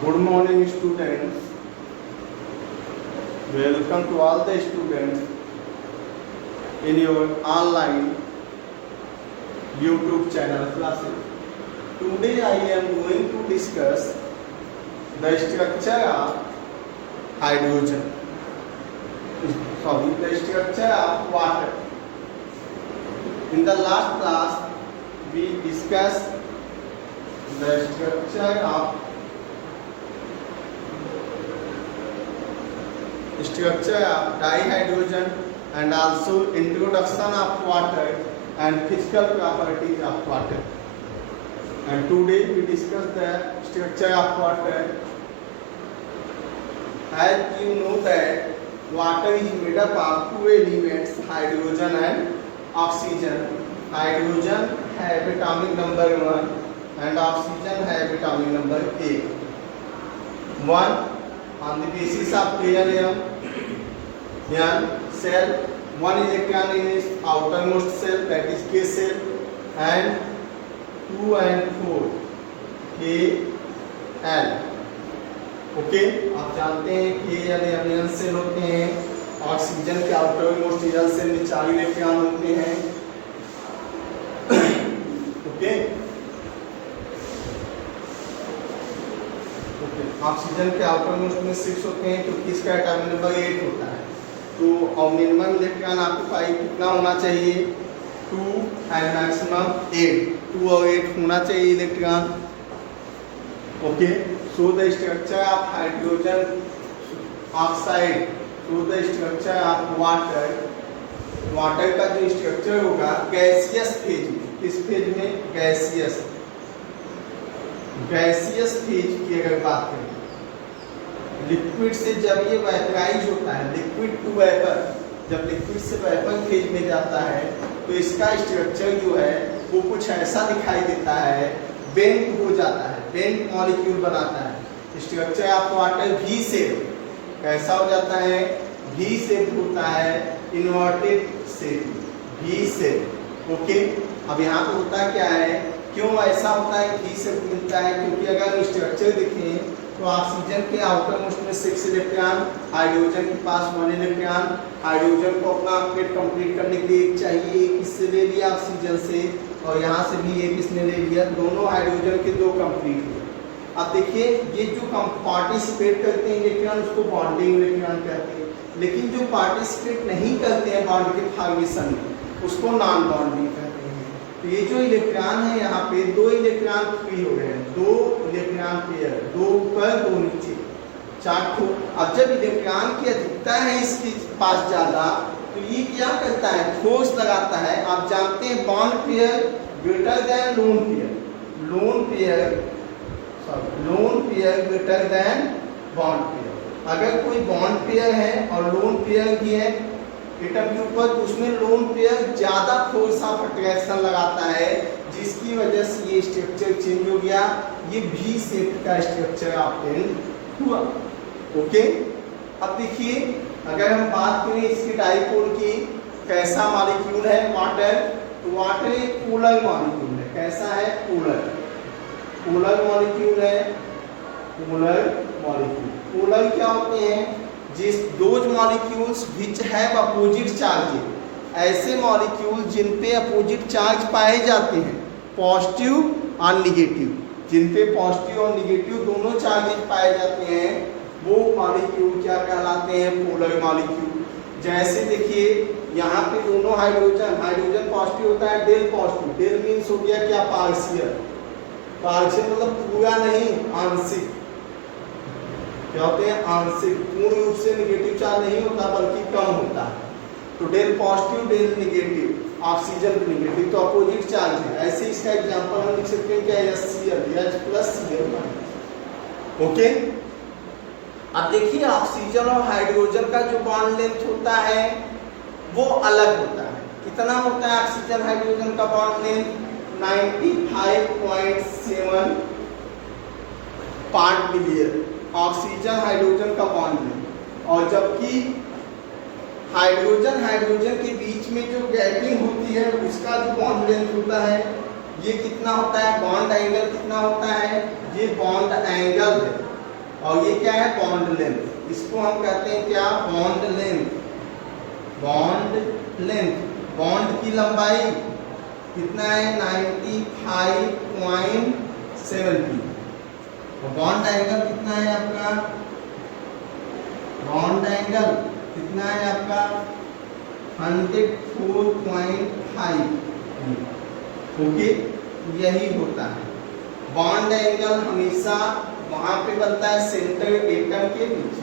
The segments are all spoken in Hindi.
Good morning, students. Welcome to all the students in your online YouTube channel classes. Today I am going to discuss the structure of hydrogen. The structure of water. In the last class, we discussed the structure of dihydrogen and also introduction of water and physical properties of water. And today we discuss the structure of water. As you know that water is made up of two elements, hydrogen and oxygen. Hydrogen have atomic number 1 and oxygen have atomic number 8. 1 on the basis of N cell, 1 electron in its outermost cell, that is K cell, and 2 and 4 Kl. Okay, आप जानते हैं Kl एन सेल होते हैं, ऑक्सीजन के आउटरमोस्ट एल सेल में 4 इलेक्ट्रॉन होते हैं. ओके, ऑक्सीजन के आउटरमोस्ट में 6 होते हैं क्योंकि इसका एटॉमिक नंबर 8 होता है. तो और मिनिमम इलेक्ट्रॉन ऑक्यूपाई कितना होना चाहिए? 2 एंड मैक्सिमम 8. 2 और 8 होना चाहिए electron. Okay, so the structure of hydrogen oxide, so the structure of water. Water का जो स्ट्रक्चर होगा गैसियस फेज में. किस फेज में? गैसियस. गैसियस फेज की अगर बात करें, लिक्विड से जब ये वेपराइज होता है, लिक्विड टू वेपर, जब लिक्विड से वेपर फेज में जाता है तो इसका स्ट्रक्चर जो है वो कुछ ऐसा दिखाई देता है, बेंट हो जाता है, बेंट मॉलिक्यूल बनाता है. Structure of water V shape. कैसा हो जाता है? वी शेप होता है, inverted shape, V shape. Okay, अब यहाँ पे होता क्या है, क्यों ऐसा होता है वी शेप मिलता है? क्योंकि अगर स्ट्रक्चर देखें तो ऑक्सीजन के आउटर मोस्ट में 6 इलेक्ट्रॉन, हाइड्रोजन के पास 1 इलेक्ट्रॉन. हाइड्रोजन को अपना अपडेट कंप्लीट करने के लिए एक चाहिए, एक इससे ले लिया ऑक्सीजन से, और यहाँ से भी एक इसने ले लिया. दोनों हाइड्रोजन के 2 कंप्लीट हुए. अब देखिए, ये जो पार्टिसिपेट करते हैं इलेक्ट्रॉन उसको बॉन्डिंग इलेक्ट्रॉन कहते हैं, लेकिन जो पार्टिसिपेट नहीं करते हैं बॉन्ड के फॉर्मेशन में उसको नॉन बॉन्डिंग कहते हैं. तो ये जो इलेक्ट्रॉन है यहाँ पे 2 इलेक्ट्रॉन फ्री हो गए हैं, 2 इलेक्ट्रॉन पेयर, 2 ऊपर 2 नीचे, 4 ठो. अब जब इलेक्ट्रॉन की अधिकता है इसके पास ज्यादा तो ये क्या करता है? फोर्स लगाता है. आप जानते हैं bond pair greater than lone pair, lone pair greater than bond pair. अगर कोई बॉन्ड पेयर है और लोन पेयर भी है एटम के ऊपर तो उसमें लोन पेयर ज्यादा फोर्स ऑफ अट्रैक्शन लगाता है, जिसकी वजह से ये स्ट्रक्चर चेंज हो गया. ये भी शेप का स्ट्रक्चर ऑब्टेन हुआ. ओके, अब देखिए अगर हम बात करें इसके डाइपोल की, कैसा मॉलिक्यूल है वाटर? तो वाटर एक पोलर मॉलिक्यूल है. कैसा है? पोलर मॉलिक्यूल है. Polar molecule. पोलर क्या होते हैं? जिस those molecules which have opposite charge, ऐसे मॉलिक्यूल जिन पे अपोजिट चार्ज पाए जाते हैं, पॉजिटिव और निगेटिव, जिन पे पॉजिटिव और निगेटिव दोनों चार्जेस पाए जाते हैं वो मॉलिक्यूल क्या कहलाते हैं? Polar molecule. जैसे देखिए यहाँ पे दोनों हाइड्रोजन पॉजिटिव होता है, डेल पॉजिटिव. डेल मीन्स हो गया क्या? पार्शियल. पार्शियल मतलब पूरा नहीं, आंशिक. क्या होते हैं? आंशिक. पूर्ण रूप से निगेटिव चार्ज नहीं होता बल्कि कम होता है. तो del positive, del negative. Oxygen negative तो अपोजिट चार्ज है. ऐसे इसका एग्जांपल हम लिख सकते हैं क्या? H plus Cl. ओके, अब देखिए ऑक्सीजन और हाइड्रोजन का जो बॉन्ड लेंथ होता है वो अलग होता है. कितना होता है ऑक्सीजन हाइड्रोजन का bond length? 95.7 part million oxygen hydrogen का बॉन्ड लेंथ. और जबकि हाइड्रोजन के बीच में जो गैपिंग होती है उसका जो बॉन्ड लेंथ होता है ये कितना होता है, बॉन्ड एंगल कितना होता है, ये बॉन्ड एंगल है, और ये क्या है, बॉन्ड लेंथ। इसको हम कहते हैं क्या, bond length. Bond length, bond की लंबाई कितना है, 95.70। और बॉन्ड एंगल कितना है आपका, बॉन्ड एंगल कितना है आपका 104.5। ओके, यही होता है बॉन्ड एंगल। हमेशा वहां पे बनता है सेंटर एटम के बीच,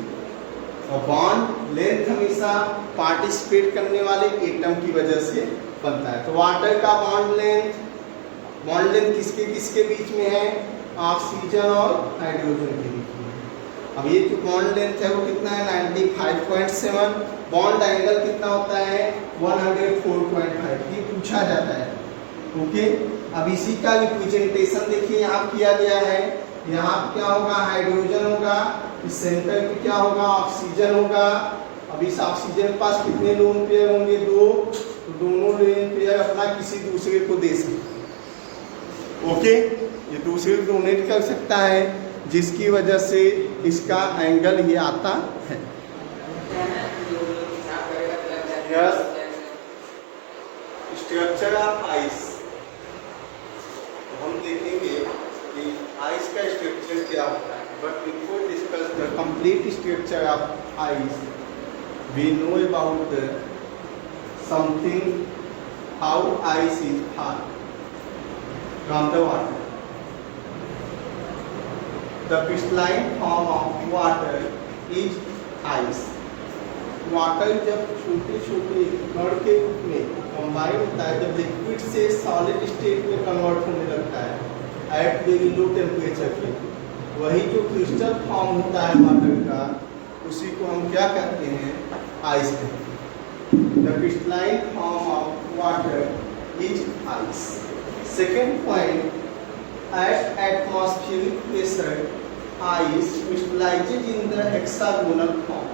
और बॉन्ड लेंथ हमेशा पार्टिसिपेट करने वाले एटम की वजह से बनता है। तो वाटर का बॉन्ड लेंथ किसके किसके बीच में है, ऑक्सीजन और हाइड्रोजन के बीच में। अब ये जो बॉन्ड लेंथ है वो कितना है, 95.7। बॉन्ड एंगल कितना होता है, 104.5। ये पूछा जाता है। ओके, अब इसी का रिप्रेजेंटेशन देखिए यहाँ किया गया है। यहाँ क्या होगा, हाइड्रोजन होगा, इस सेंटर पे क्या होगा, ऑक्सीजन होगा। अब इस ऑक्सीजन के पास कितने लोन पेयर होंगे, 2। तो दोनों लोन पेयर अपना किसी दूसरे को दे सकते। ओके, ये दूसरे को डोनेट कर सकता है, जिसकी वजह से इसका एंगल ये आता है। Yes, structure of ice. हम देखेंगे कि आइस का स्ट्रक्चर क्या होता है, but before discuss the complete structure of ice, we know about something, how ice is formed from the water. The crystalline form of water is ice. Water जब छोटे छोटे कण के रूप में कंबाइन होता है, जब लिक्विड से सॉलिड स्टेट में कन्वर्ट होने लगता है एट वेरी लो टेम्परेचर पे, वही जो क्रिस्टल फॉर्म होता है वाटर का, उसी को हम क्या कहते हैं, आइस कहते हैं। The crystalline form of water is ice. Second point, at atmospheric pressure, ice crystallizes in the hexagonal form.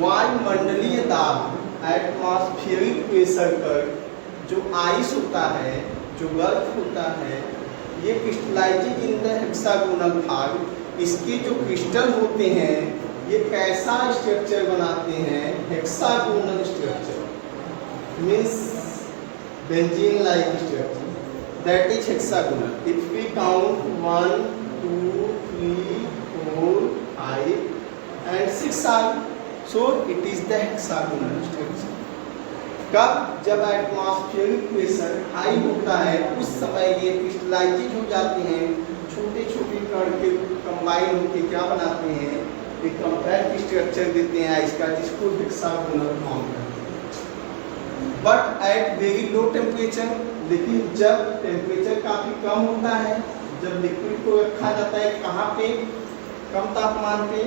वायुमंडलीय दाब, एटमॉस्फेरिक प्रेशर पर जो आइस होता है, जो बर्फ होता है, ये crystallises in the hexagonal form. इसके जो क्रिस्टल होते हैं ये कैसा स्ट्रक्चर बनाते हैं, hexagonal structure, means benzene like structure, that is hexagonal. If we count 1 2 3 4 5 and 6 are, so it is the hexagonal structure. कब, जब एटमॉस्फेरिक प्रेशर हाई होता है उस समय ये क्रिस्टलाइजेज हो जाते हैं, छोटे छोटे कण के कंबाइन होकर क्या बनाते हैं, एक कॉम्पैक्ट स्ट्रक्चर देते हैं इसका, जिसको हेक्सागोनल फॉर्म कहते हैं। But at very low temperature, लेकिन जब टेम्परेचर काफी कम होता है, जब लिक्विड को रखा जाता है कहाँ पे, कम तापमान पे,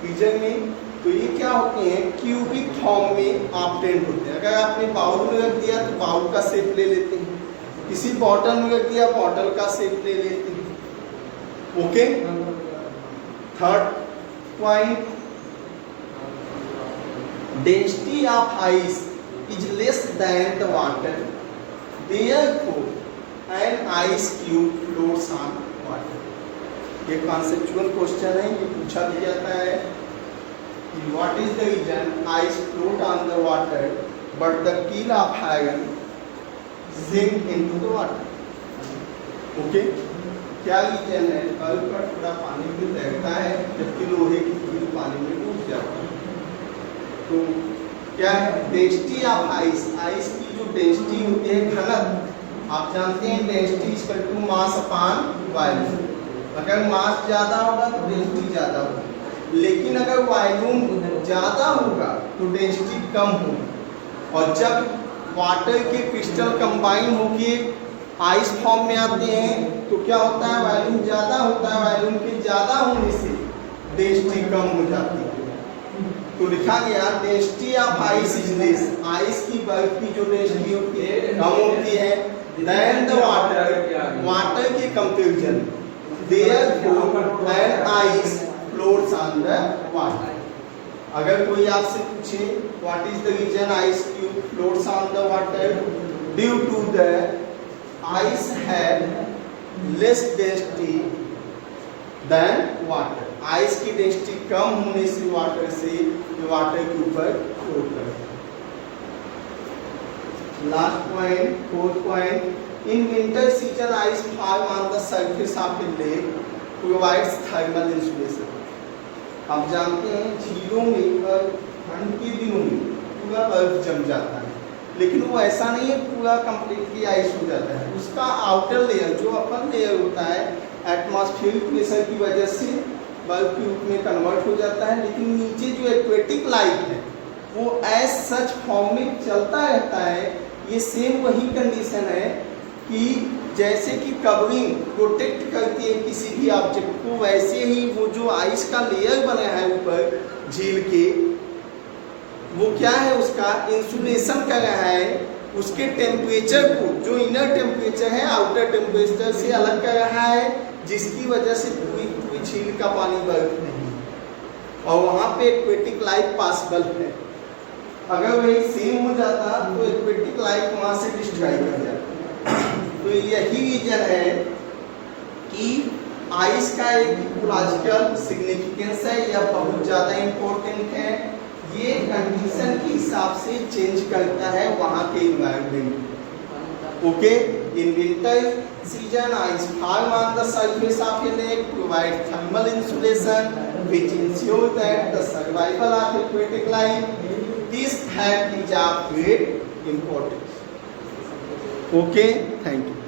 फ्रीजर में, तो ये क्या होते हैं, क्यूबिक फॉर्म में ऑब्टेंड होते हैं। अगर आपने बाउल में रख दिया तो बाउल का शेप ले लेते हैं, किसी बॉटल में रख दिया बॉटल का शेप ले लेते हैं। Okay, third point, density of ice is less than the water, therefore an ice cube floats on water. ये कॉन्सेप्चुअल क्वेश्चन है, ये पूछा भी जाता है कि what is the reason ice float on the water but the कील of iron sink into the water. Okay, क्या रीजन है, कल पर थोड़ा पानी में तैरता है जबकि लोहे की कील पानी में डूब जाता है। तो क्या है, डेंसिटी ऑफ आइस, आइस की जो डेंसिटी होती है, घनत्व, आप जानते हैं density is equal to mass upon volume. अगर मास ज्यादा होगा तो डेंसिटी ज्यादा होगी, लेकिन अगर वॉल्यूम ज्यादा होगा तो डेंसिटी कम होगी। और जब वाटर के क्रिस्टल कंबाइन होके आइस फॉर्म में आते हैं तो क्या होता है, वॉल्यूम ज्यादा होता है, वॉल्यूम के ज्यादा होने से डेंसिटी कम हो जाती है। तो लिखा गया density of ice is less, ice की बर्फ की जो डेंसिटी होती है कम होती है देन द वाटर, वाटर के comparison, therefore an ice floats on the water. अगर कोई आपसे पूछे what is the reason ice cube floats on the water, due to the ice had less density than water. Ice की डेंसिटी कम होने से वाटर के ऊपर फ्लोट करता है। Last point, fourth point, in winter season ice form on the surface of a lake provides thermal insulation. आप जानते हैं झीलों में ठंड के दिनों में पूरा बर्फ जम जाता है, लेकिन वो ऐसा नहीं है पूरा कंप्लीटली आइस हो जाता है। उसका आउटर लेयर जो अपर लेयर होता है एटमॉस्फेरिक प्रेशर की वजह से बर्फ के रूप में कन्वर्ट हो जाता है, लेकिन नीचे जो एक्वेटिक लाइफ है वो एज सच फॉर्म में चलता रहता है। ये सेम वही कंडीशन है कि जैसे कि कवरिंग प्रोटेक्ट करती है किसी भी ऑब्जेक्ट को, वैसे ही वो जो आइस का लेयर बना है ऊपर झील के, वो क्या है उसका इंसुलेशन कर रहा है, उसके टेम्परेचर को, जो इनर टेम्परेचर है आउटर टेम्परेचर से अलग कर रहा है, जिसकी वजह से पूरी झील का पानी बर्फ नहीं और वहाँ पे एक्वेटिक लाइफ पॉसिबल है। अगर वही सेम हो जाता तो एक्वेटिक लाइफ वहाँ से डिस्ट्रॉय कर जाता। तो यही रीजन है कि आइस का एक इकोलॉजिकल सिग्निफिकेंस है, यह बहुत ज़्यादा इम्पोर्टेंट है। ये कंडीशन के हिसाब से चेंज करता है वहाँ के environment. Okay, in winter season ice form on the surface of a lake provide thermal insulation which ensure that the survival of aquatic life. This fact is of great importance. Okay, thank you.